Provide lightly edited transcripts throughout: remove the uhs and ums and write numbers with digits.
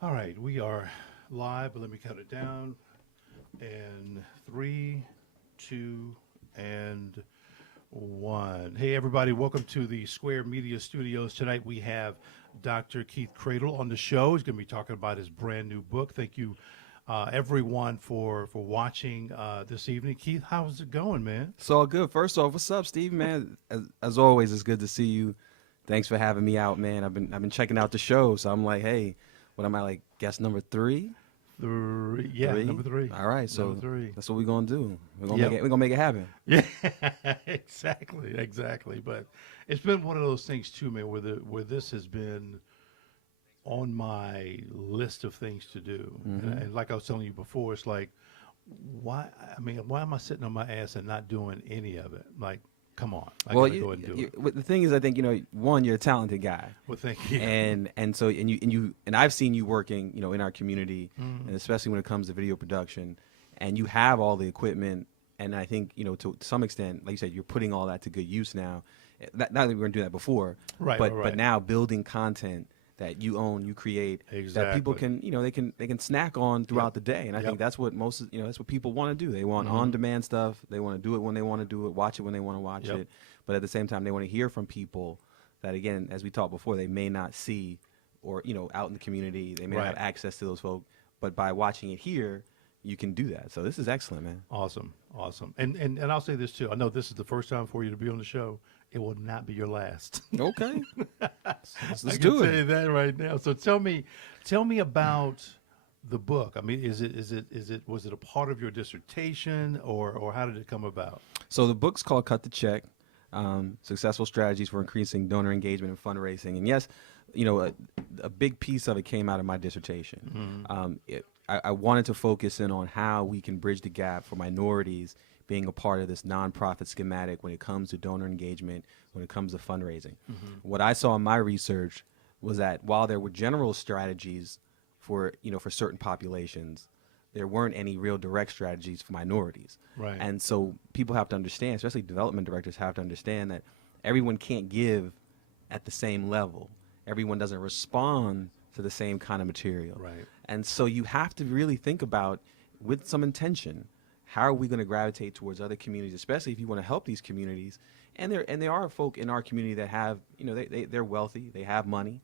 All right, we are live, but let me count it down. And three, two, and one. Hey, everybody, welcome to the Square Media Studios. Tonight we have Dr. Keith Cradle on the show. He's going to be talking about his brand new book. Thank you, everyone, for watching this evening. Keith, how's it going, man? It's all good. First off, what's up, Steve, man? As always, it's good to see you. Thanks for having me out, man. I've been checking out the show, so I'm like, hey, what am I, like, guest number three? Yeah, Three? number three. All right, so Number three. that's what we're gonna do. Yep. We're gonna make it happen. Yeah, exactly. But it's been one of those things too, man, where this has been on my list of things to do. And like I was telling you before, it's like, why? I mean, why am I sitting on my ass and not doing any of it? Like, come on, I Well, gotta go ahead and do it. the thing is, I think one, you're a talented guy, Well, thank you. and I've seen you working, in our community, and especially when it comes to video production, and you have all the equipment, and I think to some extent, like you said, you're putting all that to good use now. Not that we weren't doing that before, Right, but right. but now building content that you own, you create, that people Exactly. can they can snack on throughout the day, and I Yep. think that's what that's what people want to do. They want on-demand stuff. They want to do it when they want to do it, watch it when they want to watch Yep. it, but at the same time, they want to hear from people that, again, as we talked before, they may not see, or out in the community, they may not Right. have access to those folk, but by watching it here, you can do that. So this is excellent, man. Awesome, awesome. And I'll say this too. I know this is the first time for you to be on the show. It will not be your last. Okay, let's I can do tell it. you that right now. So tell me about the book. I mean, was it a part of your dissertation, or how did it come about? So the book's called Cut the Check, Successful Strategies for Increasing Donor Engagement and Fundraising. And yes, a big piece of it came out of my dissertation. I wanted to focus in on how we can bridge the gap for minorities being a part of this nonprofit schematic when it comes to donor engagement, when it comes to fundraising. What I saw in my research was that while there were general strategies for certain populations, there weren't any real direct strategies for minorities. Right. And so people have to understand, especially development directors have to understand, that everyone can't give at the same level. Everyone doesn't respond to the same kind of material. Right. And so you have to really think about, with some intention, how are we going to gravitate towards other communities, especially if you want to help these communities. And there are folk in our community that have, they're wealthy, they have money,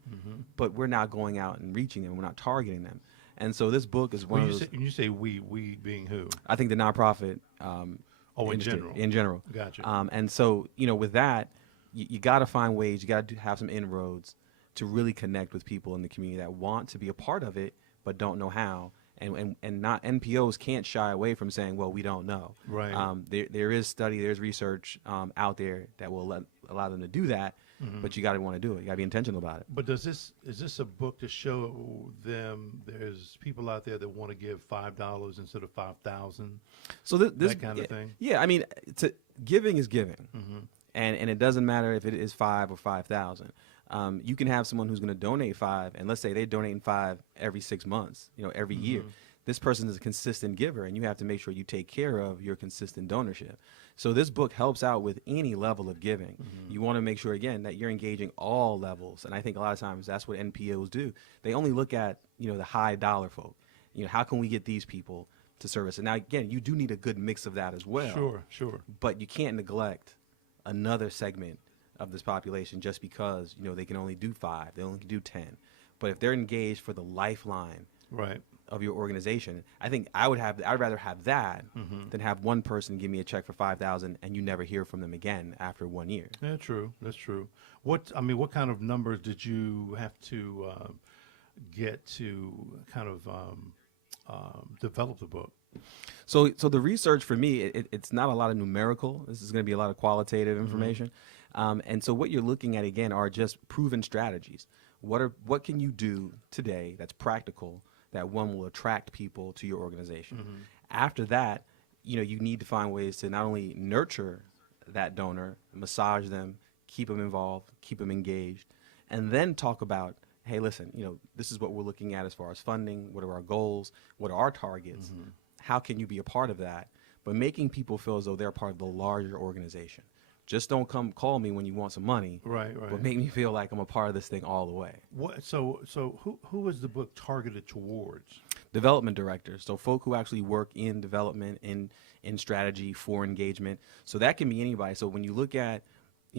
but we're not going out and reaching them. We're not targeting them. And so this book is one of those. You say we being who? I think the nonprofit Oh, in industry, general. in general. Gotcha. And so, with that, you got to find ways, you got to have some inroads to really connect with people in the community that want to be a part of it but don't know how. And not NPOs can't shy away from saying, well, we don't know. Right. There is study, there's research out there that will allow them to do that, but you got to want to do it. You got to be intentional about it. But is this a book to show them there's people out there that want to give $5 instead of 5,000? So this That kind of thing? Yeah, I mean, giving is giving, and it doesn't matter if it is 5 or 5,000. You can have someone who's going to donate 5, and let's say they're donating 5 every 6 months, every year. This person is a consistent giver, and you have to make sure you take care of your consistent donorship. So this book helps out with any level of giving. You want to make sure, again, that you're engaging all levels, and I think a lot of times that's what NPOs do. They only look at the high dollar folk. How can we get these people to service? And now, again, you do need a good mix of that as well. Sure. But you can't neglect another segment of this population just because they can only do 5, they only can do 10. But if they're engaged for the lifeline Right. of your organization, I think I'd rather have that than have one person give me a check for 5,000 and you never hear from them again after 1 year. Yeah, true. That's true. What kind of numbers did you have to get to kind of develop the book? So the research for me, it's not a lot of numerical. This is going to be a lot of qualitative information. And so what you're looking at, again, are just proven strategies. What can you do today that's practical, that one will attract people to your organization? After that, you need to find ways to not only nurture that donor, massage them, keep them involved, keep them engaged, and then talk about, hey, listen, this is what we're looking at as far as funding. What are our goals? What are our targets? How can you be a part of that? But making people feel as though they're part of the larger organization. Just don't come call me when you want some money, Right. but make me feel like I'm a part of this thing all the way. So who is the book targeted towards? Development directors, so folk who actually work in development, in strategy for engagement. So that can be anybody. So when you look at,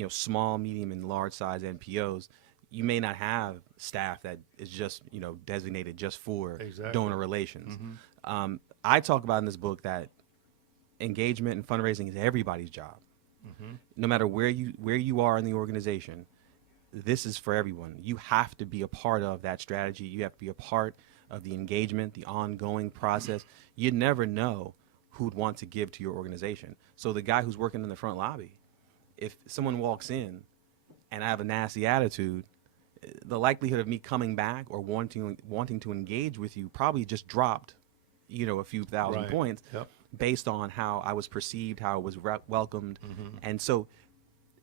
small, medium, and large size NPOs, you may not have staff that is just, designated just for Exactly. donor relations. I talk about in this book that engagement and fundraising is everybody's job. No matter where you are in the organization, this is for everyone. You have to be a part of that strategy. You have to be a part of the engagement, the ongoing process. You never know who'd want to give to your organization. So the guy who's working in the front lobby, if someone walks in and I have a nasty attitude, the likelihood of me coming back or wanting to engage with you probably just dropped, a few thousand points. Yep. Based on how I was perceived, how I was welcomed. And so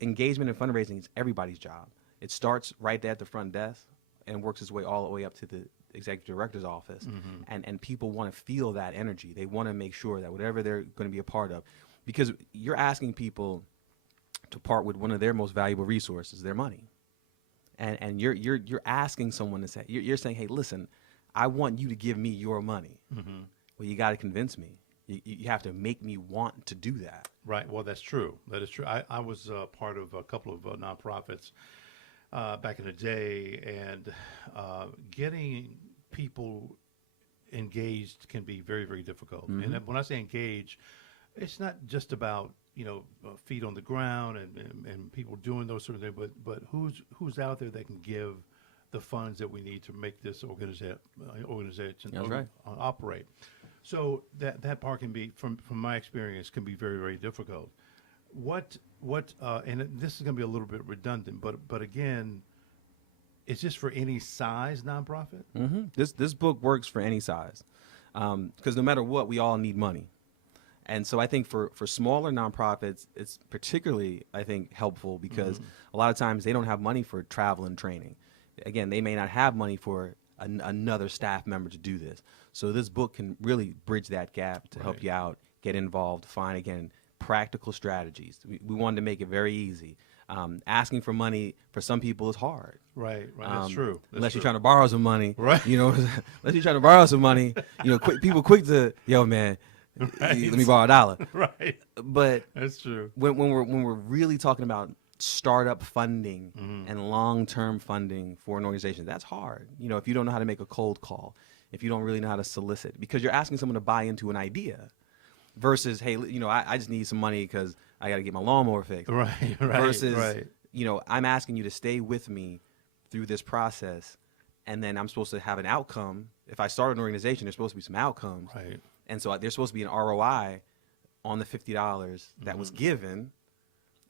engagement and fundraising is everybody's job. It starts right there at the front desk and works its way all the way up to the executive director's office. And people want to feel that energy. They want to make sure that whatever they're going to be a part of, because you're asking people to part with one of their most valuable resources, their money. And you're asking someone to say, you're saying, hey, listen, I want you to give me your money. Well, you got to convince me. You have to make me want to do that. Right. Well, that's true. That is true. I was part of a couple of nonprofits back in the day, and getting people engaged can be very, very difficult. And when I say engage, it's not just about feet on the ground and people doing those sort of things, but who's out there that can give the funds that we need to make this organization That's right. Operate. So that part can be, from my experience, can be very, very difficult. What and this is going to be a little bit redundant, but again, is this for any size nonprofit? This book works for any size, because no matter what, we all need money. And so I think for smaller nonprofits, it's particularly, I think, helpful because a lot of times they don't have money for travel and training. Again, they may not have money for another staff member to do this. So this book can really bridge that gap to help you out, get involved, find, again, practical strategies. We wanted to make it very easy. Asking for money for some people is hard. Right. That's true. Unless you're trying to borrow some money. Right. Unless you're trying to borrow some money, people quick to, yo, man, let me borrow $1. Right. But That's true. when we're really talking about startup funding and long-term funding for an organization, that's hard. If you don't know how to make a cold call, if you don't really know how to solicit, because you're asking someone to buy into an idea versus, hey, I just need some money because I got to get my lawnmower fixed. Right. Versus, I'm asking you to stay with me through this process, and then I'm supposed to have an outcome. If I start an organization, there's supposed to be some outcomes. Right. And so there's supposed to be an ROI on the $50 that was given,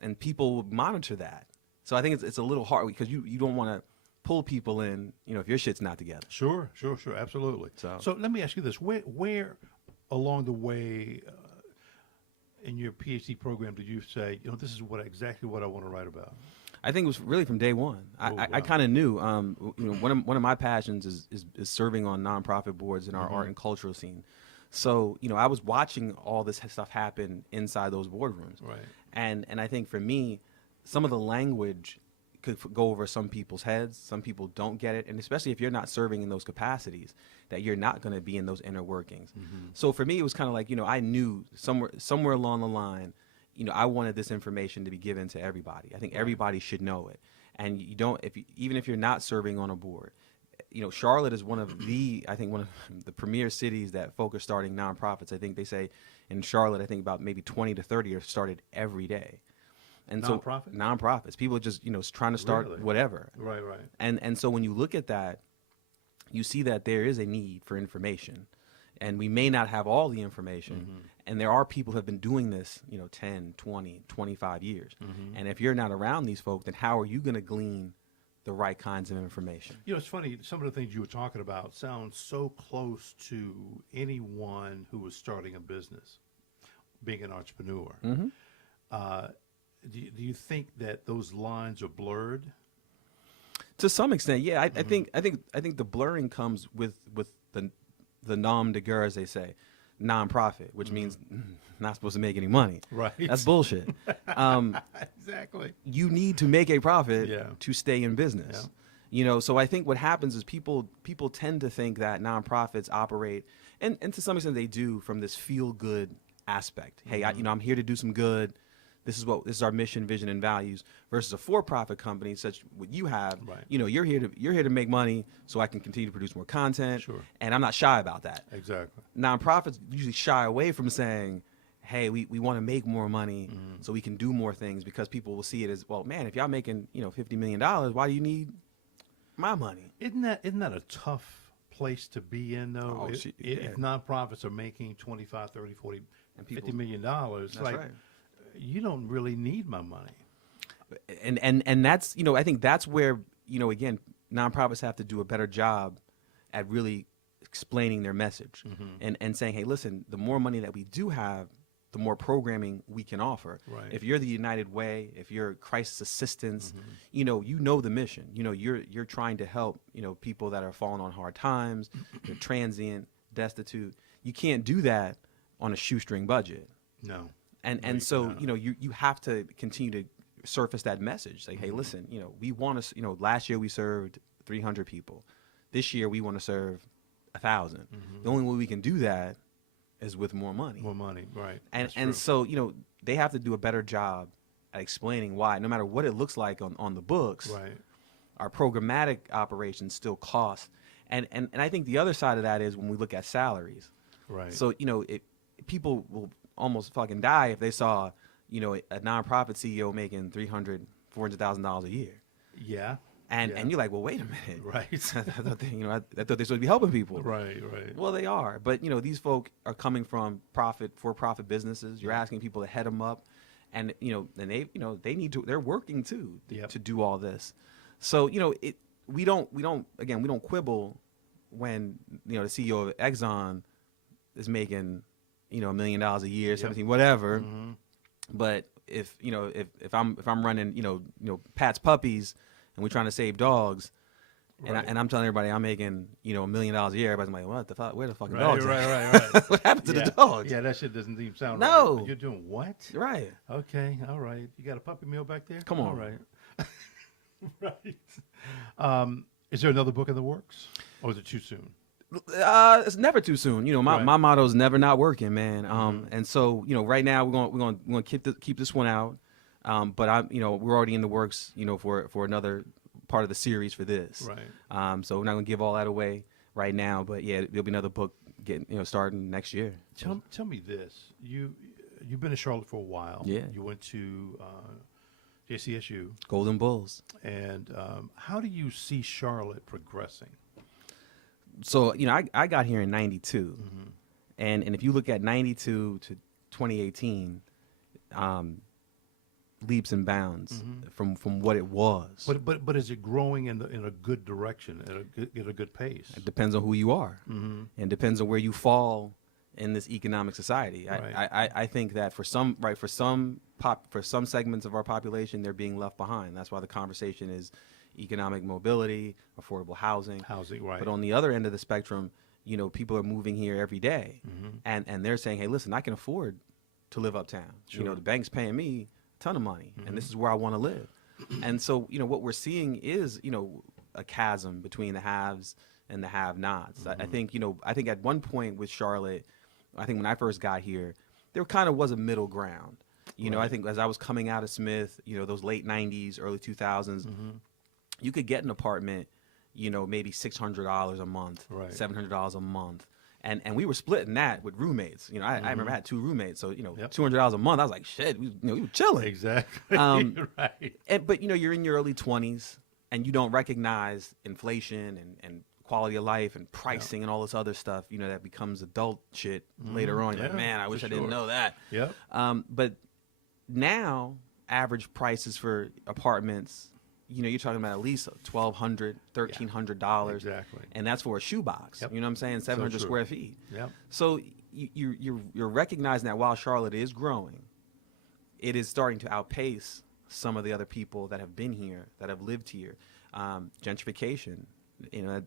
and people will monitor that. So I think it's a little hard because you don't want to pull people in, if your shit's not together. Sure, absolutely. So let me ask you this: where along the way in your PhD program did you say, this is exactly what I want to write about? I think it was really from day one. I kind of knew. One of my passions is serving on nonprofit boards in our art and cultural scene. So, I was watching all this stuff happen inside those boardrooms. Right. And I think for me, some of the language could go over some people's heads. Some people don't get it. And especially if you're not serving in those capacities, that you're not going to be in those inner workings. So for me, it was kind of like, I knew somewhere along the line, I wanted this information to be given to everybody. I think everybody should know it. And even if you're not serving on a board, Charlotte is one of the premier cities that folk are starting nonprofits. I think they say in Charlotte, about maybe 20 to 30 are started every day. And nonprofits? So nonprofits, people are just, trying to start whatever. Right. And so when you look at that, you see that there is a need for information, and we may not have all the information. And there are people who have been doing this, 10, 20, 25 years. And if you're not around these folk, then how are you going to glean the right kinds of information? It's funny. Some of the things you were talking about sound so close to anyone who was starting a business, being an entrepreneur. Do you think that those lines are blurred? To some extent, yeah. I think the blurring comes with the nom de guerre, as they say. nonprofit, which means not supposed to make any money. Right. That's bullshit. Exactly. You need to make a profit Yeah. to stay in business. Yeah. You know, so I think what happens is people tend to think that nonprofits operate, and to some extent they do, from this feel good aspect. Hey, I'm here to do some good. This is our mission, vision, and values. Versus a for-profit company such what you have. Right. You know, you're here to make money, so I can continue to produce more content. Sure. And I'm not shy about that. Exactly. Nonprofits usually shy away from saying, hey, we want to make more money so we can do more things, because people will see it as, well, man, if y'all making, $50 million, why do you need my money? Isn't that a tough place to be in, though? Oh, If nonprofits are making 25, 30, 40, And $50 people- million, That's like, right. you don't really need my money. And that's, I think that's where, again, nonprofits have to do a better job at really explaining their message and saying, hey, listen, the more money that we do have, the more programming we can offer. Right. If you're the United Way, if you're crisis assistance, you know the mission. You're trying to help, people that are falling on hard times, they're transient, destitute. You can't do that on a shoestring budget. No. And so, you have to continue to surface that message. Like, hey, listen, we want to, last year we served 300 people. This year we want to serve 1,000. The only way we can do that is with more money. More money, right. And That's true. so, they have to do a better job at explaining why, no matter what it looks like on the books, Right. our programmatic operations still cost. And I think the other side of that is when we look at salaries. Right. So, people will almost fucking die if they saw, a nonprofit CEO making $400,000 a year. Yeah. And you're like, well, wait a minute. Right. I thought they they're supposed to be helping people. Right. Well, they are. But, these folk are coming from for-profit businesses. You're asking people to head them up. And, and they need to, they're working too to do all this. So, we don't quibble when, the CEO of Exxon is making, $1 million a year, 17, whatever. But if I'm running, Pat's Puppies and we're trying to save dogs, Right. and I'm telling everybody I'm making, $1 million a year, everybody's like, what the fuck? Where the fucking Right, dogs? right. What happened to Yeah. the dogs? Yeah, that shit doesn't even sound No. right. You're doing what? Right. Okay, all right. You got a puppy mill back there? Come on. All right. Right. Is there another book in the works? Or is it too soon? It's never too soon. My motto is never not working, man. And so, right now we're going to keep this one out. But we're already in the works, for another part of the series for this. Right. So we're not going to give all that away right now, but yeah, there'll be another book getting, starting next year. Tell me this. You've been in Charlotte for a while. Yeah. You went to JCSU. Golden Bulls. And how do you see Charlotte progressing? So, I got here in 92. And if you look at 92 to 2018, leaps and bounds from what it was. But is it growing in a good direction, at a good pace? It depends on who you are, and depends on where you fall in this economic society. Right. I think that for some segments of our population, they're being left behind. That's why the conversation is economic mobility, affordable housing. Housing, right. But on the other end of the spectrum, people are moving here every day, and they're saying, hey, listen, I can afford to live uptown. Sure. The bank's paying me a ton of money, and this is where I want to live. And so, what we're seeing is, a chasm between the haves and the have-nots. I think at one point with Charlotte, I think when I first got here, there kind of was a middle ground. I think as I was coming out of Smith, those late 90s, early 2000s, you could get an apartment, maybe $600 a month, Right. $700 a month. And we were splitting that with roommates. I remember I had 2 roommates. So, Yep. $200 a month, I was like, shit, we were chilling. Exactly. Right. But, you're in your early 20s and you don't recognize inflation and quality of life and pricing and all this other stuff, that becomes adult shit later on. You're like, Yeah, man, I for wish I didn't sure. know that. Yep. But now, average prices for apartments, you're talking about at least $1,200, $1,300. Exactly. And that's for a shoebox. Yep. You know what I'm saying? 700 true. square feet. Yep. So you're recognizing that while Charlotte is growing, it is starting to outpace some of the other people that have been here, that have lived here. Gentrification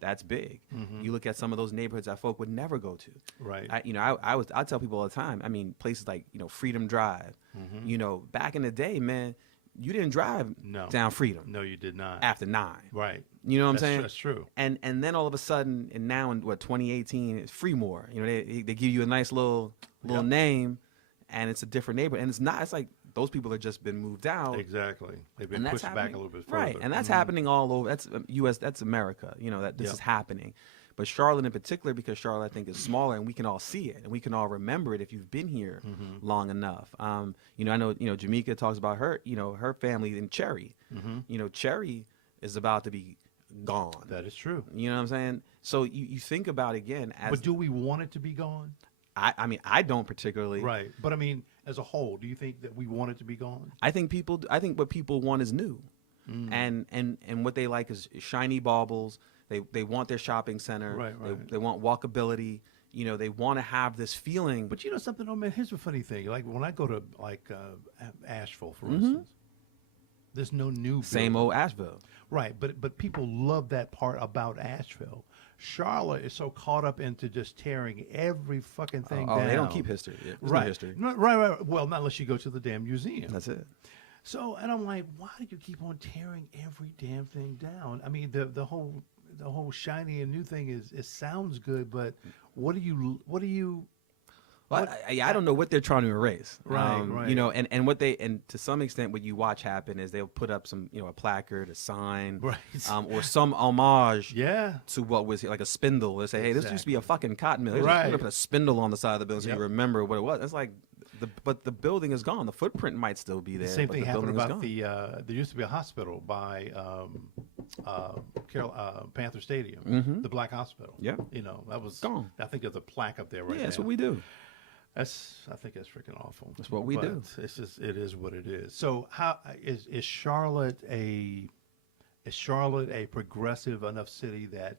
That's big. Mm-hmm. You look at some of those neighborhoods that folk would never go to. Right. I tell people all the time. I mean, places like Freedom Drive. Mm-hmm. Back in the day, man, you didn't drive No. down Freedom No, you did not. after 9. Right. You know what I'm saying? That's true. And then all of a sudden, and now in 2018, it's Freemore. They give you a nice little Yep. name, and it's a different neighborhood. And it's not. It's like those people have just been moved out. Exactly. They've been And that's pushed back a happening- little bit further. Right, and that's Mhm. happening all over. That's U.S. That's America. That this Yep. is happening. But Charlotte in particular, because Charlotte I think is smaller, and we can all see it, and we can all remember it if you've been here Mm-hmm. long enough. I know Jamaica talks about her her family in Cherry. Mm-hmm. Cherry is about to be gone. That is true. You know what I'm saying? So you think about again as But do we want it to be gone? I mean I don't particularly. Right. But I mean, as a whole, do you think that we want it to be gone? I think what people want is new. And what they like is shiny baubles. They want their shopping center. Right. They want walkability. They want to have this feeling. But something, though, man, here's a funny thing. Like when I go to Asheville, for Mm-hmm. instance, there's no new Same building. old Asheville. Right, but people love that part about Asheville. Charlotte is so caught up into just tearing every fucking thing down. They don't keep history. Yeah, there's right. no history. No, right. Well, not unless you go to the damn museum. That's it. So, and I'm like, why do you keep on tearing every damn thing down? I mean, the whole shiny and new thing it sounds good, but what do you Well, I don't know what they're trying to erase. Right. And what and to some extent what you watch happen is they'll put up some, a placard, a sign, Right. Or some homage Yeah. to what was like a spindle. They say, hey, this used to be a fucking cotton mill. They just Right. put a spindle on the side of the building so Yep. you remember what it was. It's like, but the building is gone. The footprint might still be there. The same but thing the happened building is about gone. there used to be a hospital by Panther Stadium, the Black Hospital. Yeah. That was Gone. I think there's a plaque up there right Yeah, now. that's what we do. I think that's freaking awful. That's what we But do. It's just it is what it is. So how is Charlotte a progressive enough city that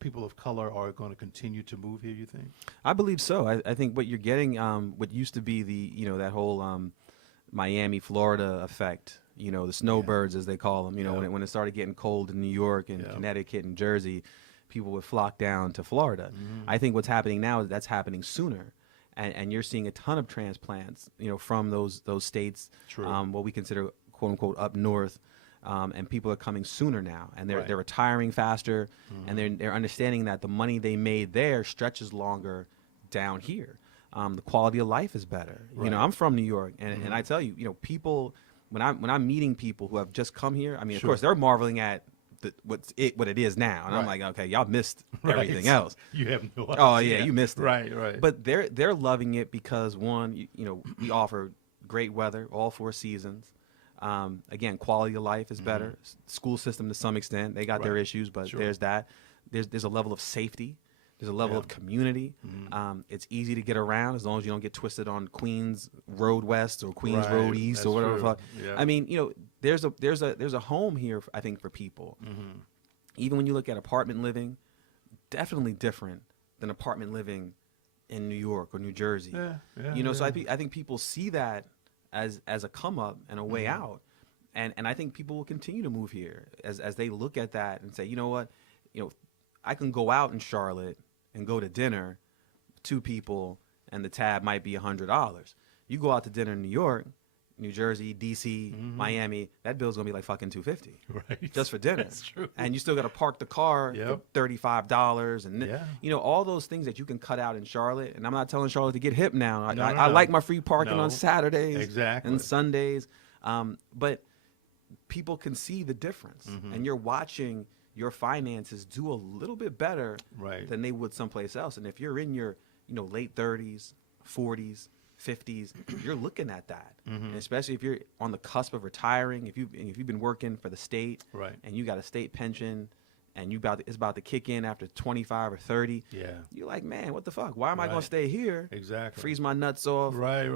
people of color are going to continue to move here? You think? I believe so. I think what you're getting, what used to be that whole Miami, Florida effect, the snowbirds as they call them, Yeah. when it started getting cold in New York and Yeah. Connecticut and Jersey, people would flock down to Florida. I think what's happening now is that's happening sooner. And you're seeing a ton of transplants, from those states, True. what we consider quote unquote up north. And people are coming sooner now, and Right. they're retiring faster, and they're understanding that the money they made there stretches longer down here. The quality of life is better. Right. I'm from New York, and I tell you, people when I'm meeting people who have just come here, I mean, Sure. of course, they're marveling at what it is now, and I'm Right. like, okay, y'all missed Right. everything else. You have no idea. Oh yeah, you missed it. Right. But they're loving it because one, we offer great weather, all 4 seasons. Again, quality of life is better. School system to some extent, they got their Right. issues, but Sure. there's that. There's a level of safety. There's a level Yeah. of community. It's easy to get around as long as you don't get twisted on Queens Road West or Queens Right. Road East That's or whatever. the true. fuck. Yeah. I mean, there's a home here, I think, for people. Even when you look at apartment living, definitely different than apartment living in New York or New Jersey. Yeah. So I think people see that as a come up and a way out, and I think people will continue to move here as they look at that and say, you know what, I can go out in Charlotte and go to dinner, 2 people, and the tab might be $100. You go out to dinner in New York, New Jersey, DC, Miami, that bill's gonna be like fucking $250 Right. just for dinner. That's true. And you still got to park the car Yep. for $35, and Yeah. all those things that you can cut out in Charlotte. And I'm not telling Charlotte to get hip now. No, I no. like my free parking No. on Saturdays Exactly. and Sundays, but people can see the difference, and you're watching your finances do a little bit better Right. than they would someplace else. And if you're in your late 30s, 40s, 50s, you're looking at that, and especially if you're on the cusp of retiring. If you've been working for the state, Right. and you got a state pension, and it's about to kick in after 25 or 30. Yeah. You're like, man, what the fuck? Why am I Right. going to stay here? Exactly. Freeze my nuts off. Right.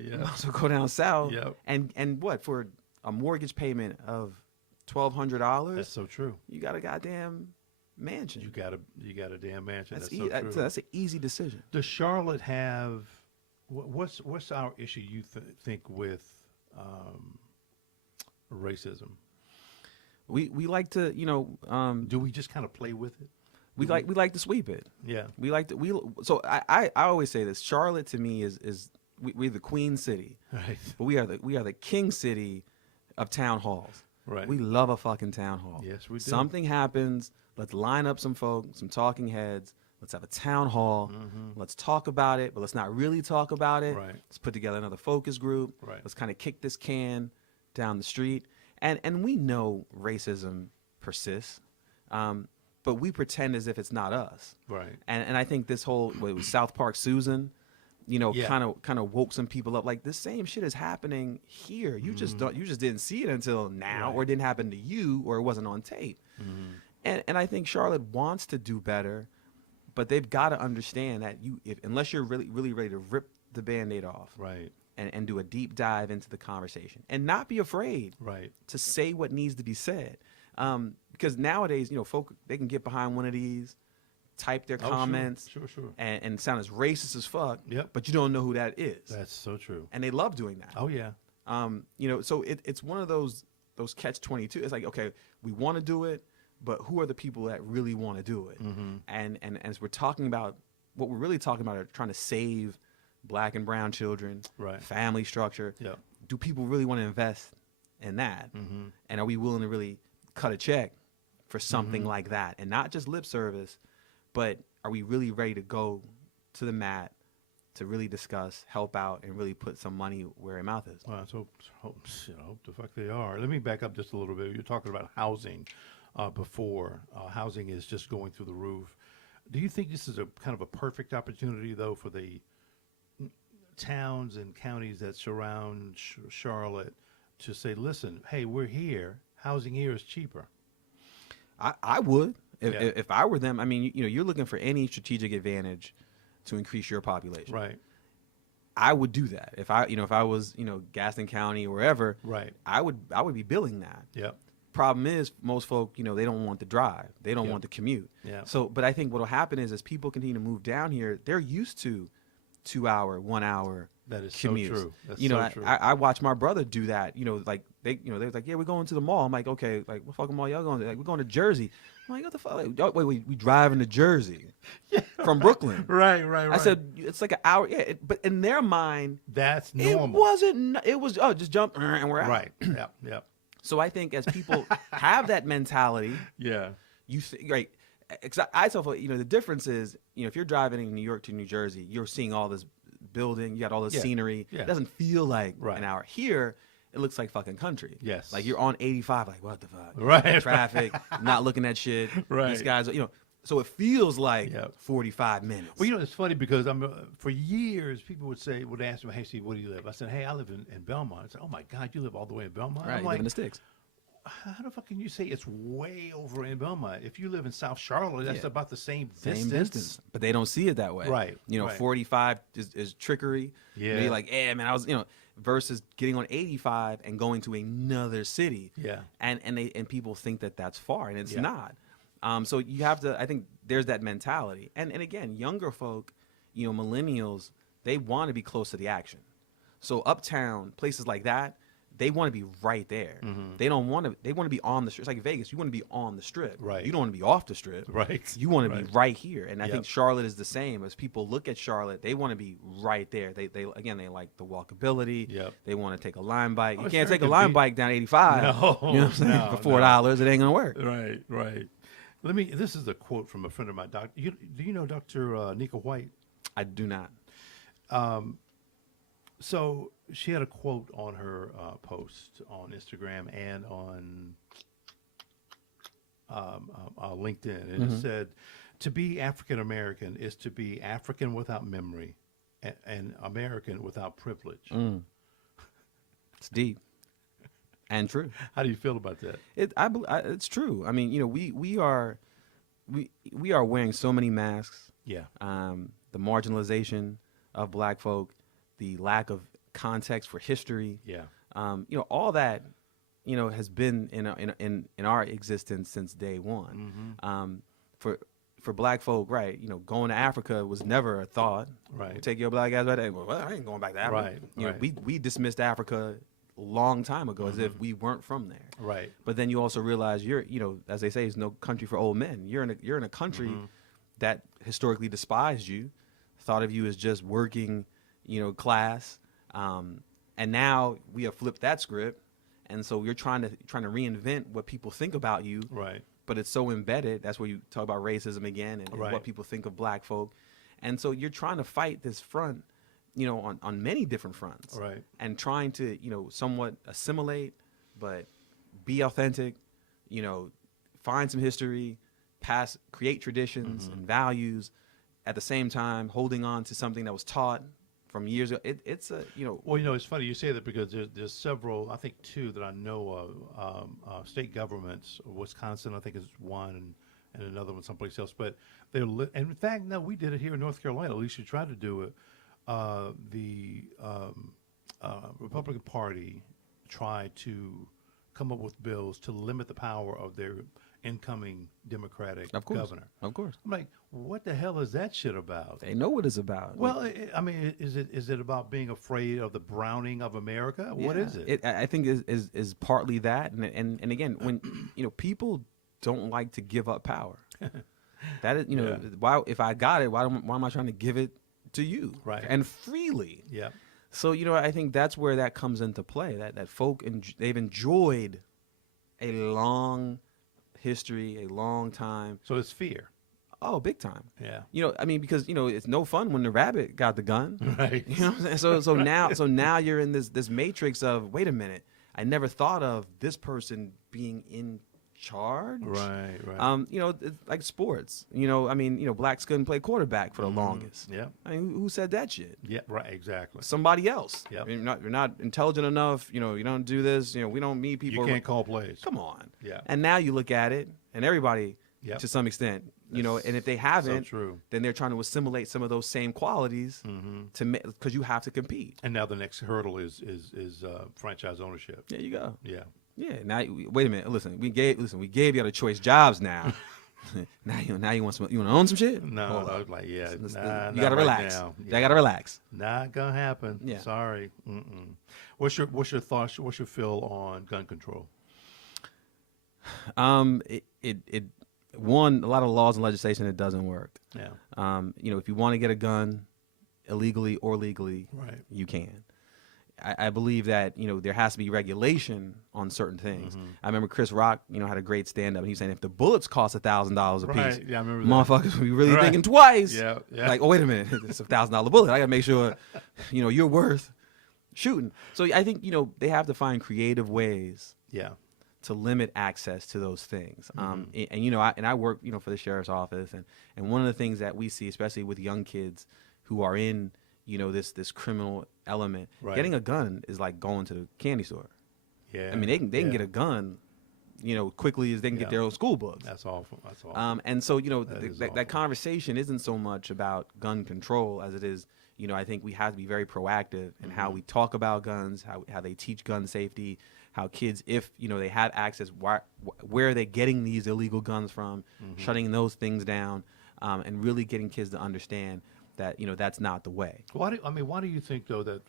Yeah. So go down south. Yep. And what, for a mortgage payment of $1,200? That's so true. You got a goddamn mansion. You got a damn mansion. That's so true. that's an easy decision. Does Charlotte have what's our issue? You think with racism? We like to, Do we just kind of play with it? we like to sweep it. Yeah. We like to so I always say this. Charlotte to me is we're the queen city, Right. but we are the king city of town halls. Right. We love a fucking town hall. Yes, we do. Something happens. Let's line up some folk, some talking heads. Let's have a town hall. Let's talk about it, but let's not really talk about it. Right. Let's put together another focus group. Right. Let's kind of kick this can down the street. And we know racism persists, but we pretend as if it's not us. Right. And I think this whole it was South Park Susan, Yeah. kind of woke some people up. Like this same shit is happening here. You just didn't see it until now, Right. or it didn't happen to you, or it wasn't on tape. And I think Charlotte wants to do better, but they've got to understand that unless you're really ready to rip the Band-Aid off, Right. and do a deep dive into the conversation, and not be afraid Right. to say what needs to be said. Because nowadays, folk, they can get behind one of these, type their Oh, comments, Sure. and sound as racist as fuck, Yep. but you don't know who that is. That's so true. And they love doing that. Oh yeah. So it's one of those catch-22. It's like, okay, we want to do it, but who are the people that really want to do it? And as we're talking about, what we're really talking about are trying to save Black and brown children, Right. family structure. Yep. Do people really want to invest in that? And are we willing to really cut a check for something like that? And not just lip service, but are we really ready to go to the mat to really discuss, help out, and really put some money where their mouth is? Well, let's hope the fuck they are. Let me back up just a little bit. You're talking about housing before. Housing is just going through the roof. Do you think this is a kind of a perfect opportunity, though, for the towns and counties that surround Charlotte to say, listen, hey, we're here. Housing here is cheaper. I would. Yeah. If I were them, I mean, you're looking for any strategic advantage to increase your population. Right. I would do that. If I was, Gaston County or wherever, Right. I would be billing that. Yep. Problem is, most folk, they don't want the drive. They don't Yeah. want the commute. Yeah. So, but I think what will happen is, as people continue to move down here, they're used to 2 hour, 1 hour That is commutes. so true. That's so true. I watched my brother do that. Like they was like, yeah, we're going to the mall. I'm like, okay, like what fucking mall y'all going to? Like, we're going to Jersey. I'm like, what the fuck? Like, wait, we driving to Jersey from Brooklyn. Right. I said, it's like an hour. Yeah, but in their mind, That's normal. it wasn't. It was just jump and we're out. Right. Yep. So I think as people have that mentality, Yeah. you think, right? Because I tell folks, the difference is, if you're driving in New York to New Jersey, you're seeing all this building, you got all this Yeah. scenery. Yeah. It doesn't feel like Right. an hour. Here, it looks like fucking country. Yes. Like you're on 85, like what the fuck? Right. Traffic, not looking at shit. Right. These guys, so it feels like Yep. 45 minutes. Well, it's funny because for years people would ask me, hey, Steve, where do you live? I said, hey, I live in Belmont. I said, oh my God, you live all the way in Belmont? right, I'm you like, live in the sticks. how the fuck can you say it's way over in Belmont? If you live in South Charlotte, that's Yeah. about the same Same distance. distance, but they don't see it that way. Right, right. 45 is trickery. Yeah. You're like, man, I was, versus getting on 85 and going to another city. Yeah. And people think that that's far, and it's Yeah. not. So you have to. I think there's that mentality, and again, younger folk, millennials, they want to be close to the action. So uptown places like that, they want to be right there. They don't want to. They want to be on the strip. It's like Vegas. You want to be on the strip. Right. You don't want to be off the strip. Right. You want to be Right. right here. And I Yep. think Charlotte is the same. As people look at Charlotte, they want to be right there. They like the walkability. Yep. They want to take a line bike. You it's can't very take a line convenient. bike down 85. No, You know what I'm saying? no, For $4, it ain't gonna work. Right. This is a quote from a friend of mine. Do you know Dr. Nika White? I do not. So she had a quote on her post on Instagram and on LinkedIn, and it said, "To be African American is to be African without memory, and American without privilege." It's deep and true. How do you feel about that? It's true. I mean, we are wearing so many masks. Yeah. The marginalization of Black folk, the lack of context for history. Yeah. All that, has been in our existence since day one. For Black folk, right? Going to Africa was never a thought. Right. You take your Black guys right there. Well, I ain't going back to Africa. Right, right. We dismissed Africa long time ago, as if we weren't from there. Right. But then you also realize you're, as they say, there's no country for old men. You're in a country that historically despised you, thought of you as just working, class. And now we have flipped that script, and so you're trying to reinvent what people think about you. Right. But it's so embedded. That's where you talk about racism again and Right. what people think of black folk. And so you're trying to fight this front, on many different fronts. Right. And trying to, somewhat assimilate, but be authentic, find some history, create traditions and values, at the same time holding on to something that was taught from years ago. It's a, Well, it's funny you say that because there's several, I think two that I know of, state governments. Wisconsin, I think, is one, and another one someplace else. But and in fact, no, we did it here in North Carolina. At least we tried to do it. The Republican Party tried to come up with bills to limit the power of their incoming Democratic governor. Of course. I'm like, what the hell is that shit about? They know what it's about. Well, I mean, is it about being afraid of the browning of America? What is it? I think is partly that, and again, when people don't like to give up power. That is, why, if I got it, why am I trying to give it to you, Right. and freely? Yeah. So I think that's where that comes into play. That folk they've enjoyed a long history, a long time. So it's fear. Oh, big time. Yeah. I mean, because it's no fun when the rabbit got the gun. Right. You know what I'm saying? So now you're in this matrix of, wait a minute, I never thought of this person being in charge. Right. Right. It's like sports. Blacks couldn't play quarterback for the longest. Yeah. I mean, who said that shit? Yeah. Right. Exactly. Somebody else. Yep. You're not intelligent enough. You don't do this. We don't meet people. You can't call plays. Come on. Yeah. And now you look at it, and everybody, Yep. to some extent, That's and if they haven't, so true. then they're trying to assimilate some of those same qualities because you have to compete. And now the next hurdle is franchise ownership. There you go. Yeah. Yeah. Now, wait a minute. Listen, we gave you the choice jobs now. now you want to own some shit? No, Hold I up. was like, yeah, you nah, gotta not relax. Right now. I gotta relax. Not gonna happen. Yeah. Sorry. Mm-mm. What's your thoughts? What's your feel on gun control? One, a lot of laws and legislation, it doesn't work. Yeah. If you want to get a gun illegally or legally, Right. you can. I believe that there has to be regulation on certain things. I remember Chris Rock had a great stand up, and he was saying if the bullets cost $1,000 a piece, Right. Yeah, I remember that. motherfuckers would be really Right. thinking twice. Yeah. Like, oh, wait a minute, it's $1,000 bullet. I gotta make sure you're worth shooting. So I think they have to find creative ways Yeah. to limit access to those things. And I work for the sheriff's office, and one of the things that we see, especially with young kids who are in this criminal element, Right. getting a gun is like going to the candy store. Yeah. I mean, they can get a gun quickly as they can get their own school books. That's awful. That's awful. And so is awful. that conversation isn't so much about gun control as it is I think we have to be very proactive in how we talk about guns, how they teach gun safety, how kids, if they have access, where are they getting these illegal guns from, shutting those things down, and really getting kids to understand that that's not the way. Why do you think though that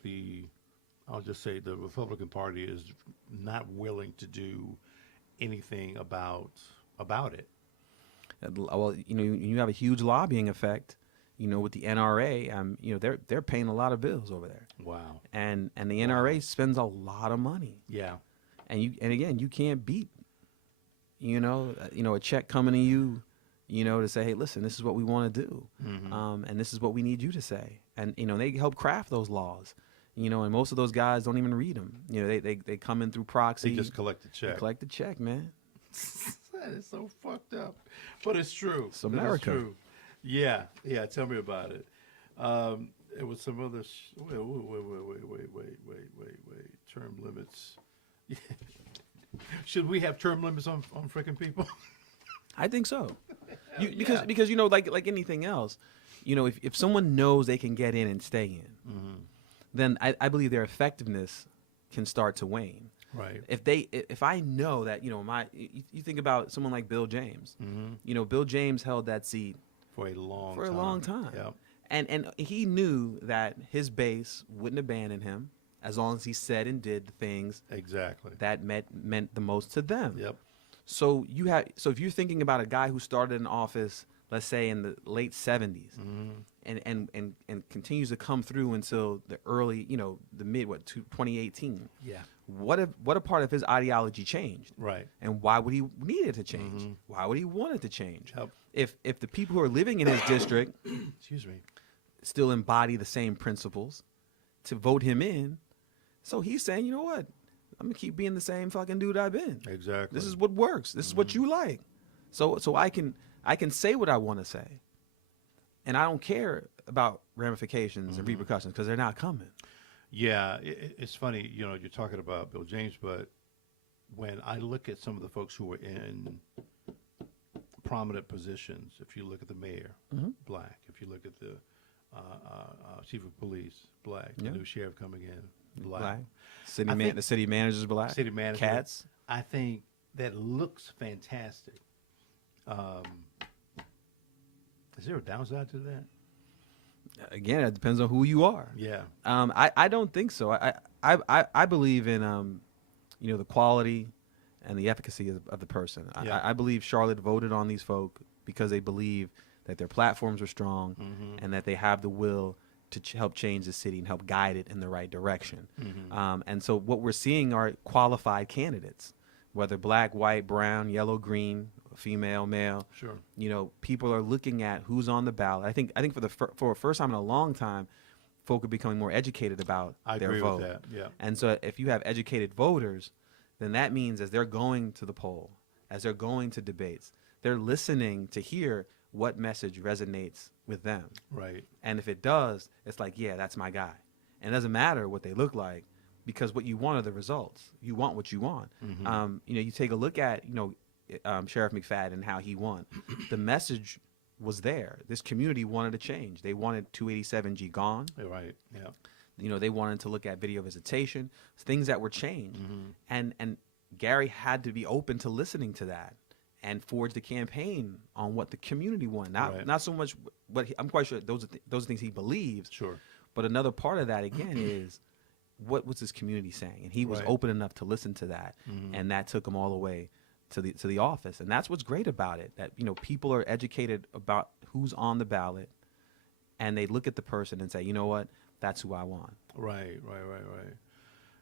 I'll just say the Republican Party is not willing to do anything about it? Well, you have a huge lobbying effect. With the NRA, they're paying a lot of bills over there. Wow. And the NRA spends a lot of money. Yeah. And again, you can't beat, a check coming to you, to say, hey, listen, this is what we want to do, and this is what we need you to say, and they help craft those laws, and most of those guys don't even read them. They come in through proxy. They just collect the check. They collect the check, man. That is so fucked up, but it's true. It's America. It's true. Yeah. Tell me about it. It was some other. Wait. Term limits. Should we have term limits on freaking people? I think so. Because like anything else, if someone knows they can get in and stay in, then I believe their effectiveness can start to wane. Right. If I know that you think about someone like Bill James, Bill James held that seat For a long long time. Yep. And he knew that his base wouldn't abandon him as long as he said and did the things Exactly. that meant the most to them. Yep. So if you're thinking about a guy who started in office, let's say in the late 70s, and continues to come through until the early, the mid 2018. Yeah. What a part of his ideology changed, Right. and why would he need it to change? Why would he want it to change? Yep. If the people who are living in his district, Excuse me, still embody the same principles, to vote him in, so he's saying, you know what, I'm gonna keep being the same fucking dude I've been. Exactly. This is what works. This is what you like. So I can say what I want to say, and I don't care about ramifications and repercussions because they're not coming. Yeah, it's funny, you're talking about Bill James, but when I look at some of the folks who were in prominent positions, if you look at the mayor, black. If you look at the chief of police, black. Yeah. The new sheriff coming in, black. The city manager's black. City manager. Cats. I think that looks fantastic. Is there a downside to that? Again, it depends on who you are. Yeah. I don't think so. I believe in the quality and the efficacy of the person. Yeah. I believe Charlotte voted on these folk because they believe that their platforms are strong and that they have the will to help change the city and help guide it in the right direction. And so what we're seeing are qualified candidates, whether black, white, brown, yellow, green, female, male. Sure. People are looking at who's on the ballot. I think for the first time in a long time, folk are becoming more educated about their agree vote. with that. Yeah. And so if you have educated voters, then that means as they're going to the poll, as they're going to debates, they're listening to hear what message resonates with them. Right. And if it does, it's like, yeah, that's my guy. And it doesn't matter what they look like, because what you want are the results. You want what you want. You take a look at, Sheriff McFadden and how he won. The message was there. This community wanted to change. They wanted 287G gone. Right. Yeah. They wanted to look at video visitation, things that were changed. And Gary had to be open to listening to that and forge the campaign on what the community wanted. Not so much what I'm quite sure those are things he believes. Sure. But another part of that again is what was this community saying, and he was open enough to listen to that, and that took him all the way to the office. And that's what's great about it, that people are educated about who's on the ballot, and they look at the person and say, you know what, that's who I want. Right.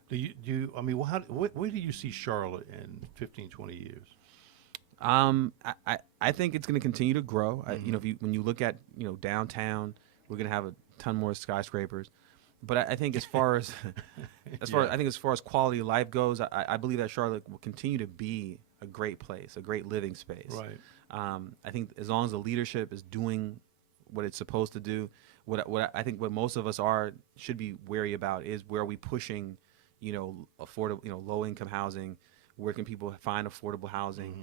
Do you where do you see Charlotte in 15, 20 years? I think it's going to continue to grow. When you look at downtown, we're going to have a ton more skyscrapers. But I think as far as as far as quality of life goes, I believe that Charlotte will continue to be a great place, a great living space. Right. I think as long as the leadership is doing what it's supposed to do, what most of us should be wary about is where are we pushing, affordable, low income housing. Where can people find affordable housing?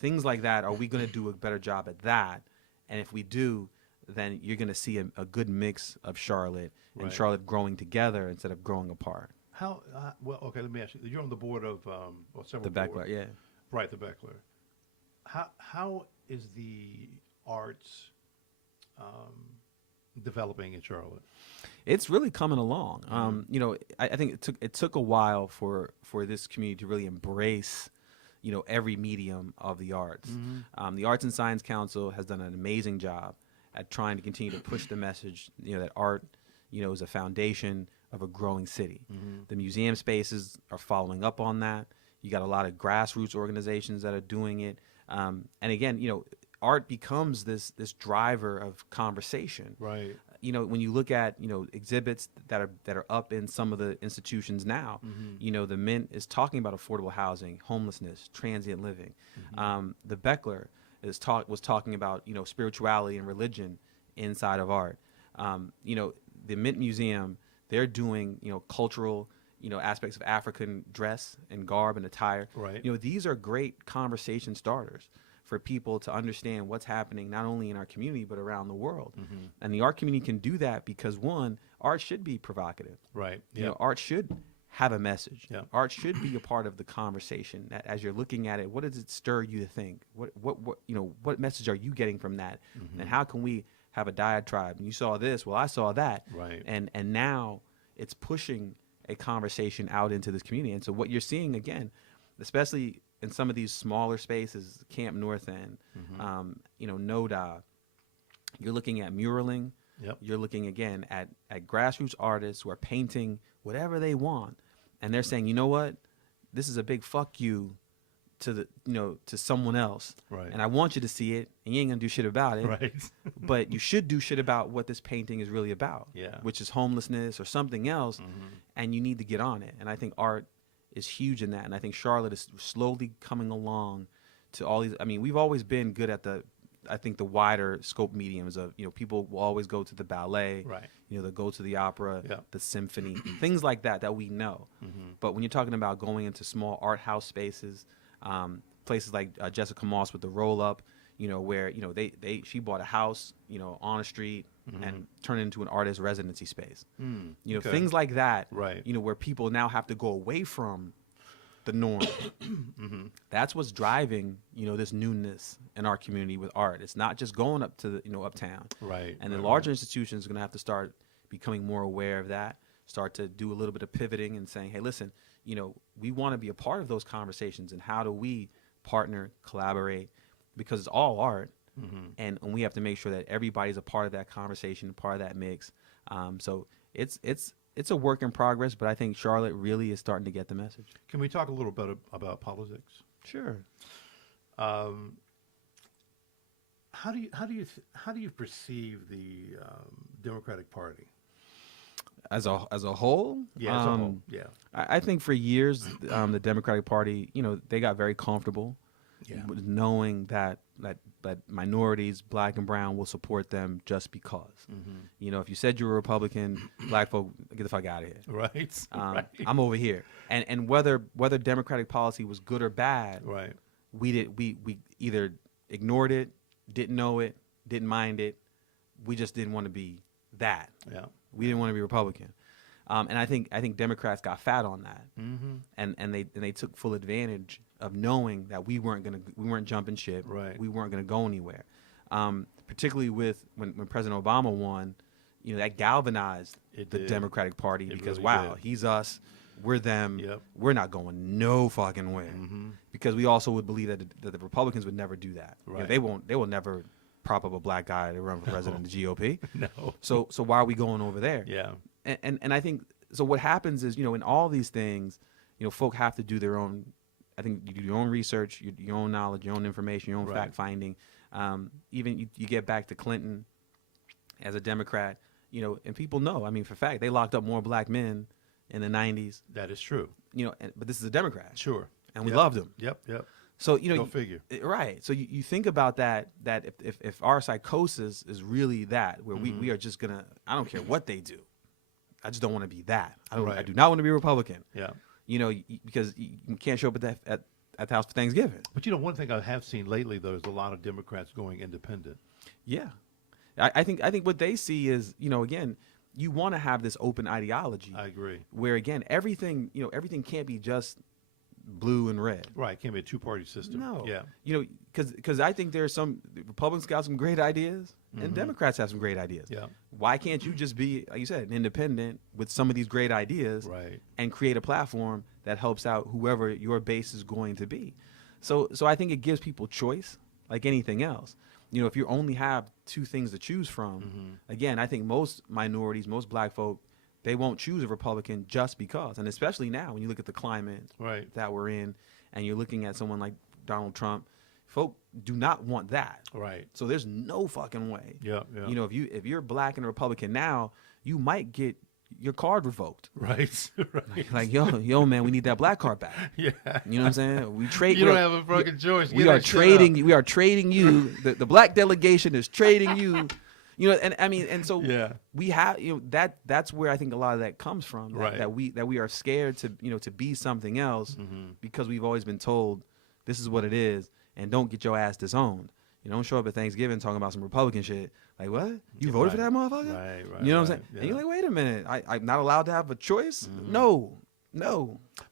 Things like that. Are we going to do a better job at that? And if we do, then you're going to see a good mix of Charlotte and Charlotte growing together instead of growing apart. How? Okay. Let me ask you. You're on the board of several. The boards. Beckler, yeah. Right, the Beckler. How is the arts developing in Charlotte? It's really coming along. I think it took a while for this community to really embrace, every medium of the arts. The Arts and Science Council has done an amazing job at trying to continue to push the message, that art, is a foundation of a growing city. The museum spaces are following up on that. You got a lot of grassroots organizations that are doing it. And again, art becomes this driver of conversation. Right. When you look at exhibits that are up in some of the institutions now, the Mint is talking about affordable housing, homelessness, transient living. The Beckler was talking about spirituality and religion inside of art. The Mint Museum, they're doing cultural aspects of African dress and garb and attire. Right. These are great conversation starters for people to understand what's happening not only in our community but around the world. And the art community can do that because, one, art should be provocative. Right. Art should have a message. Yeah. Art should be a part of the conversation. That as you're looking at it, what does it stir you to think? What message are you getting from that? And how can we have a diatribe? And you saw this, well, I saw that. Right. And now it's pushing a conversation out into this community. And so what you're seeing again, especially in some of these smaller spaces, Camp North End, NODA, you're looking at muraling. Yep. You're looking again at grassroots artists who are painting whatever they want, and they're saying, you know what, this is a big fuck you to the to someone else, Right. and I want you to see it, and you ain't gonna do shit about it, Right. but you should do shit about what this painting is really about, Yeah. which is homelessness or something else, and you need to get on it. And I think art is huge in that, and I think Charlotte is slowly coming along to all these. I mean, we've always been good at the wider scope mediums of, people will always go to the ballet, Right. they'll go to the opera, Yeah. the symphony, things like that we know. But when you're talking about going into small art house spaces, places like Jessica Moss with the Roll Up, where she bought a house, on a street and turned it into an artist residency space. Okay. Things like that, Right. where people now have to go away from the norm. That's what's driving, this newness in our community with art. It's not just going up to the, uptown. Right. And the right, larger right. institutions are going to have to start becoming more aware of that, start to do a little bit of pivoting and saying, hey, listen, we want to be a part of those conversations, and how do we partner, collaborate, because it's all art. And we have to make sure that everybody's a part of that conversation, part of that mix. So it's a work in progress, but I think Charlotte really is starting to get the message. Can we talk a little bit about politics? Sure. How do you perceive the Democratic Party? As a whole, Yeah, as a whole. Yeah. I think for years, the Democratic Party, they got very comfortable with knowing that minorities, black and brown, will support them just because. If you said you were a Republican, black folk, get the fuck out of here. Right. Right. I'm over here. And whether Democratic policy was good or bad, Right. we either ignored it, didn't know it, didn't mind it. We just didn't want to be that. Yeah. We didn't want to be Republican. And I think Democrats got fat on that, and they took full advantage of knowing that we weren't jumping ship, Right. we weren't going to go anywhere. Particularly with when President Obama won, that galvanized It the did. Democratic Party, It because really wow, did. he's us, we're them, Yep. we're not going no fucking way, because we also would believe that the Republicans would never do that. Right. They will never prop up a black guy to run for president of the GOP. No. So why are we going over there? Yeah. And I think so. What happens is, in all these things, folk have to do their own. I think you do your own research, your own knowledge, your own information, your own Right. fact finding. Even you get back to Clinton as a Democrat, and people know. I mean, for fact, they locked up more black men in the '90s. That is true. But this is a Democrat, Sure. and we Yep. loved him. Yep. Yep. So Go figure. Right. So you think about that if our psychosis is really that, where we are just gonna, I don't care what they do, I just don't want to be that. I Right. do not want to be a Republican. Yeah. Because you can't show up at the house for Thanksgiving. But one thing I have seen lately, though, is a lot of Democrats going independent. Yeah. I think what they see is, again, you want to have this open ideology I agree. where, again, everything can't be just blue and red. Right. Can't be a two-party system. No. Yeah. Because I think there's some Republicans got some great ideas and Democrats have some great ideas. Yeah. Why can't you just be, like you said, an independent with some of these great ideas Right. and create a platform that helps out whoever your base is going to be? So I think it gives people choice, like anything else. If you only have two things to choose from, again, I think most minorities, most black folk, they won't choose a Republican just because. And especially now when you look at the climate Right. that we're in and you're looking at someone like Donald Trump, folk do not want that. Right. So there's no fucking way. Yeah. Yeah. If you're black and a Republican now, you might get your card revoked. Right. Right. Like, yo, man, we need that black card back. Yeah. You know what I'm saying? We trade. You don't have a fucking choice. We Get are that shit trading. up. We are trading you. The black delegation is trading you. And I mean, and so Yeah. we have, that's where I think a lot of that comes from. Right. That we are scared to, to be something else because we've always been told this is what it is, and don't get your ass disowned. Don't show up at Thanksgiving talking about some Republican shit. Like, what? You voted for that motherfucker? Right. You know what I'm saying? Yeah. And you're like, wait a minute. I'm not allowed to have a choice? No.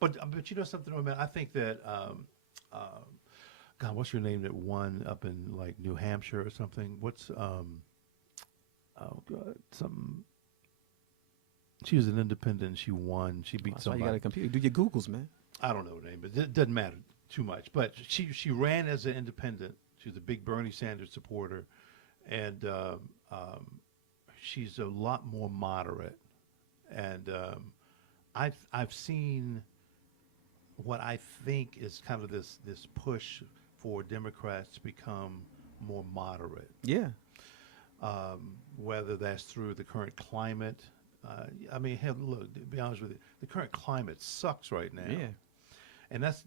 But you know something, man? I think that God, what's your name that won up in like New Hampshire or something? What's oh God, something. She was an independent. She won. She beat That's why you somebody. got to compete. Do your Googles, man. I don't know her name, but it doesn't matter too much. But she ran as an independent. She was a big Bernie Sanders supporter, and she's a lot more moderate. And I've seen what I think is kind of this push for Democrats to become more moderate. Yeah. Whether that's through the current climate. I mean, hell, look, to be honest with you, the current climate sucks right now. Yeah. And that's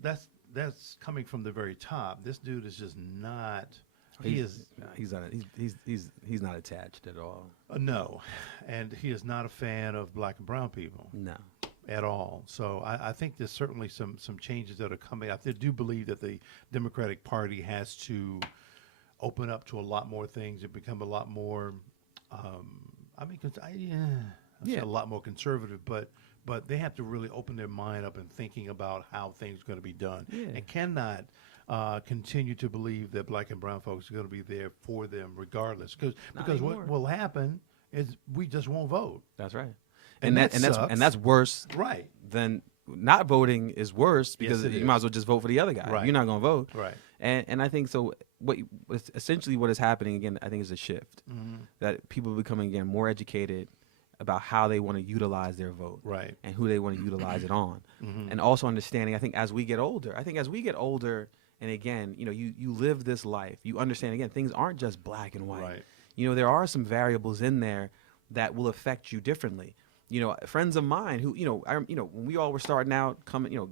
coming from the very top. This dude is just not. He's not attached at all. No, and he is not a fan of black and brown people. No. At all. So I think there's certainly some changes that are coming. I do believe that the Democratic Party has to open up to a lot more things and become a lot more. A lot more conservative, but they have to really open their mind up and thinking about how things are going to be done, and cannot continue to believe that black and brown folks are going to be there for them regardless. Because what will happen is we just won't vote. That's right. And that's worse. Right. Than not voting is worse because Yes, it you is. might as well just vote for the other guy. Right. You're not going to vote. Right. And I think so. Essentially what is happening again, I think, is a shift that people are becoming again more educated about how they want to utilize their vote, Right. and who they want to utilize it on, and also understanding. I think as we get older, and again, you live this life, you understand again things aren't just black and white. Right. There are some variables in there that will affect you differently. Friends of mine who, when we all were starting out,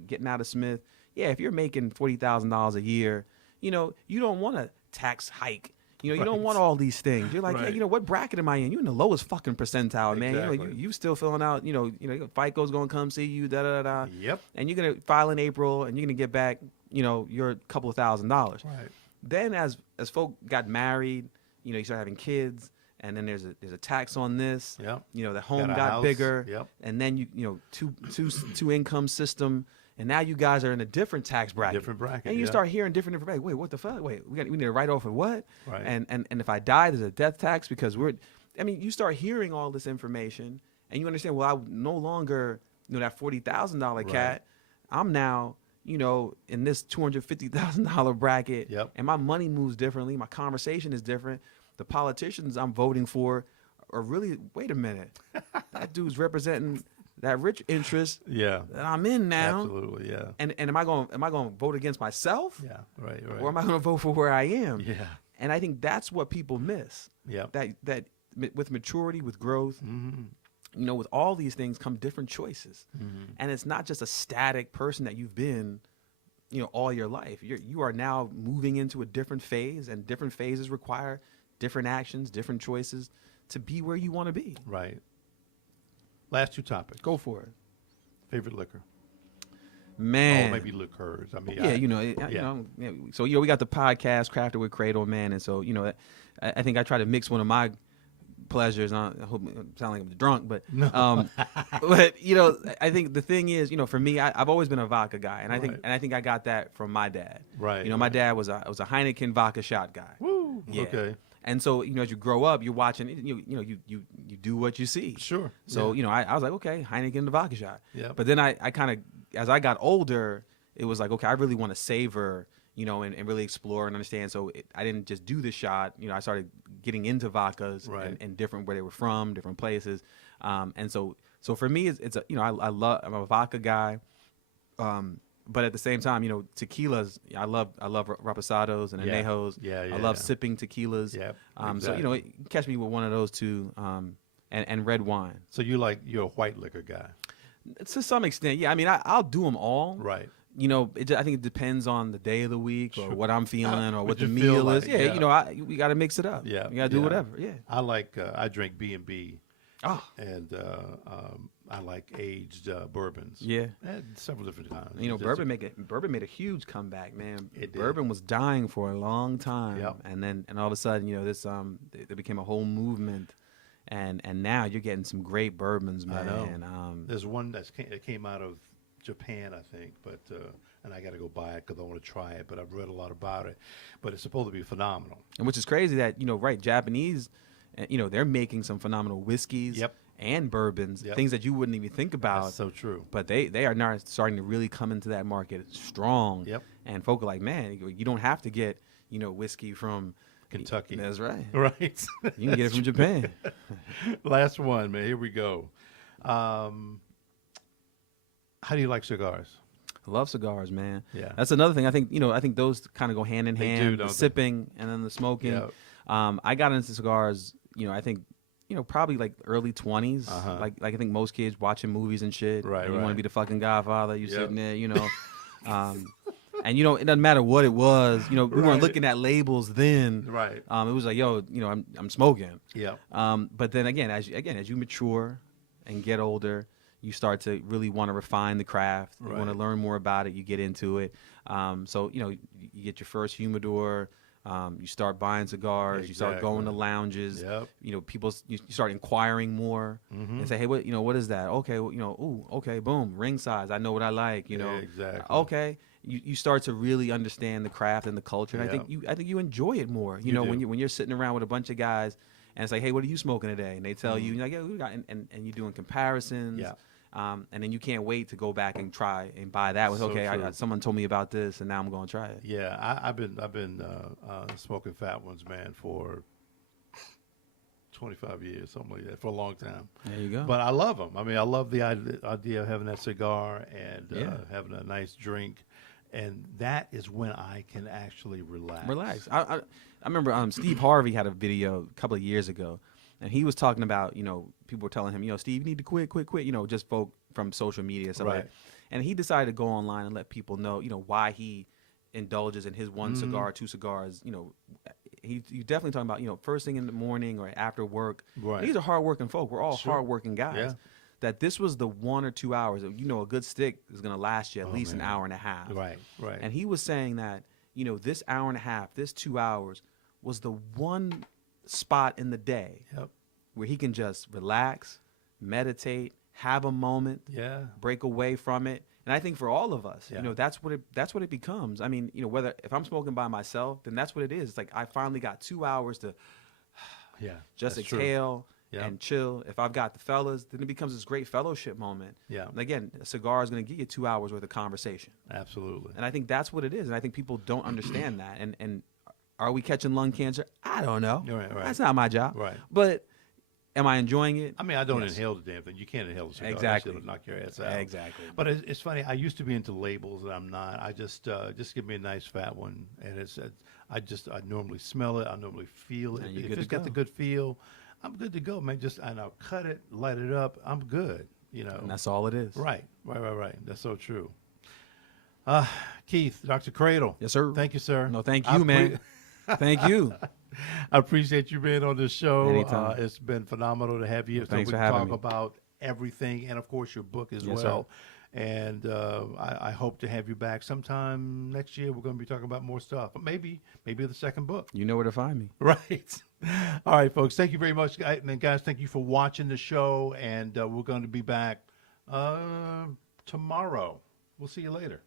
getting out of Smith, if you're making $40,000 a year, you don't want a tax hike. You don't want all these things. You're like, Right. what bracket am I in? You're in the lowest fucking percentile, man. Exactly. You still filling out, FICO's going to come see you, da-da-da-da. Yep. And you're going to file in April, and you're going to get back, your couple of $1,000s. Right. Then as folk got married, you start having kids, and then there's a tax on this. Yep. The home Got a got house. bigger. Yep. And then two income system, and now you guys are in a different tax bracket. Different bracket, And you yeah. start hearing different information. Wait, what the fuck? Wait, we need to write off of what? Right. And if I die, there's a death tax because you start hearing all this information, and you understand. Well, I no longer that $40,000 cat. I'm now in this $250,000 bracket. Yep. And my money moves differently. My conversation is different. The politicians I'm voting for are really, wait a minute, that dude's representing that rich interest Yeah. that I'm in now. Absolutely. Yeah. And am I going to vote against myself? Yeah. Right. Right. Or am I going to vote for where I am? Yeah. And I think that's what people miss. Yeah. That with maturity, with growth, with all these things come different choices. And it's not just a static person that you've been, all your life. You are now moving into a different phase, and different phases require different actions, different choices to be where you want to be. Right. Last two topics. Go for it. Favorite liquor. Man. Oh, maybe liqueurs. I mean, So we got the podcast Crafted with Cradle, man, and so I think I try to mix one of my pleasures. I hope I sound like I'm drunk, but No. but I think the thing is, for me, I've always been a vodka guy, and I think I got that from my dad. Right. My dad was a Heineken vodka shot guy. Woo. Yeah. Okay. And so as you grow up, you're watching. You do what you see. Sure. So Yeah. I was like, okay, Heineken the vodka shot. Yeah. But then I kind of, as I got older, it was like, okay, I really want to savor, and really explore and understand. So I didn't just do the shot. I started getting into vodkas Right. and different where they were from, different places. And so for me, it's I'm a vodka guy. But at the same time, tequilas, I love reposados and Yeah. anejos. Yeah, I yeah, love yeah. sipping tequilas. Yep, So, exactly. catch me with one of those two, and red wine. So you're a white liquor guy. To some extent, yeah. I mean, I'll do them all. Right. I think it depends on the day of the week or what I'm feeling or What what the you feel meal is. like, Yeah, yeah. we got to mix it up. Yeah. You got to do yeah. whatever. Yeah. I drink B&B. Oh. And I like aged bourbons. Yeah. And several different kinds. Bourbon made a huge comeback, man. It did. Bourbon was dying for a long time, Yep. and all of a sudden, this there became a whole movement, and now you're getting some great bourbons, man. I know. There's one that came out of Japan, I think, but and I got to go buy it because I want to try it. But I've read a lot about it. But it's supposed to be phenomenal. And which is crazy that Japanese, they're making some phenomenal whiskeys. Yep. and bourbons, Yep. things that you wouldn't even think about. That's so true. But they are now starting to really come into that market strong. Yep. And folk are like, man, you don't have to get, whiskey from Kentucky. That's right. Right. You can get it from Japan. Last one, man. Here we go. How do you like cigars? I love cigars, man. Yeah. That's another thing. I think those kind of go hand in They hand. do, the don't they? sipping and then the smoking. Yep. I got into cigars, I think, probably like early 20s. Uh-huh. Like I think most kids watching movies and shit. Right, And you want right. to be the fucking Godfather. You Yep. sitting there, and it doesn't matter what it was. We Right. weren't looking at labels then. Right. It was like, yo, I'm smoking. Yeah. But then again, as you mature and get older, you start to really want to refine the craft. You want to Right. learn more about it. You get into it. So you get your first humidor. You start buying cigars. You start going to Exactly. lounges. Yep. You start inquiring more and say, hey, what is that? Okay, okay, boom, ring size. I know what I like. Yeah, exactly. Okay. You start to really understand the craft and the culture. And Yeah. I think you enjoy it more. You when do. you're sitting around with a bunch of guys and it's like, hey, what are you smoking today? And they tell you, you're like, yeah, we got, and you're doing comparisons. Yeah. And then you can't wait to go back and try and buy that. With So okay, true. someone told me about this, and now I'm going to try it. Yeah, I've been smoking fat ones, man, for 25 years, something like that, for a long time. There you go. But I love them. I mean, I love the idea of having that cigar and Yeah. having a nice drink, and that is when I can actually relax. Relax. I remember Steve Harvey had a video a couple of years ago, and he was talking about, people were telling him, Steve, you need to quit, just folk from social media and stuff like Right. that. And he decided to go online and let people know, why he indulges in his one cigar, two cigars. He's definitely talking about, first thing in the morning or after work. Right. These are hardworking folk. We're all Sure. hardworking guys. Yeah. That this was the 1 or 2 hours. A good stick is going to last you at least an man. hour and a half. Right, right. And he was saying that, this hour and a half, this 2 hours was the one spot in the day Yep. where he can just relax, meditate, have a moment, Yeah. break away from it. And I think for all of us, Yeah. that's what it becomes. I mean, whether if I'm smoking by myself, then that's what it is. It's like I finally got 2 hours to Yeah. just that's true. exhale Yeah. and chill. If I've got the fellas, then it becomes this great fellowship moment. Yeah. And again, a cigar is going to get you 2 hours worth of conversation. Absolutely. And I think that's what it is. And I think people don't understand that. And are we catching lung cancer? I don't know. Right, right. That's not my job. Right. But am I enjoying it? I mean, I don't Yes. inhale the damn thing. You can't inhale the cigar. Exactly. That'll knock your ass out. Exactly. But it's funny. I used to be into labels, and I'm not. I just give me a nice fat one, and I normally smell it. I normally feel it. And you're If good it's to got the go. good feel, I'm good to go, man. And I'll cut it, light it up. I'm good. And that's all it is. Right. That's so true. Keith, Dr. Cradle. Yes, sir. Thank you, sir. No, thank I you, man. Thank you. I appreciate you being on the show. Anytime. It's been phenomenal to have you. Well, thanks we for can having talk me. about everything, and of course your book as Yes, well. And I hope to have you back sometime next year. We're going to be talking about more stuff, but maybe the second book. You know where to find me. Right. All right, folks. Thank you very much, guys. And guys, thank you for watching the show. And we're going to be back tomorrow. We'll see you later.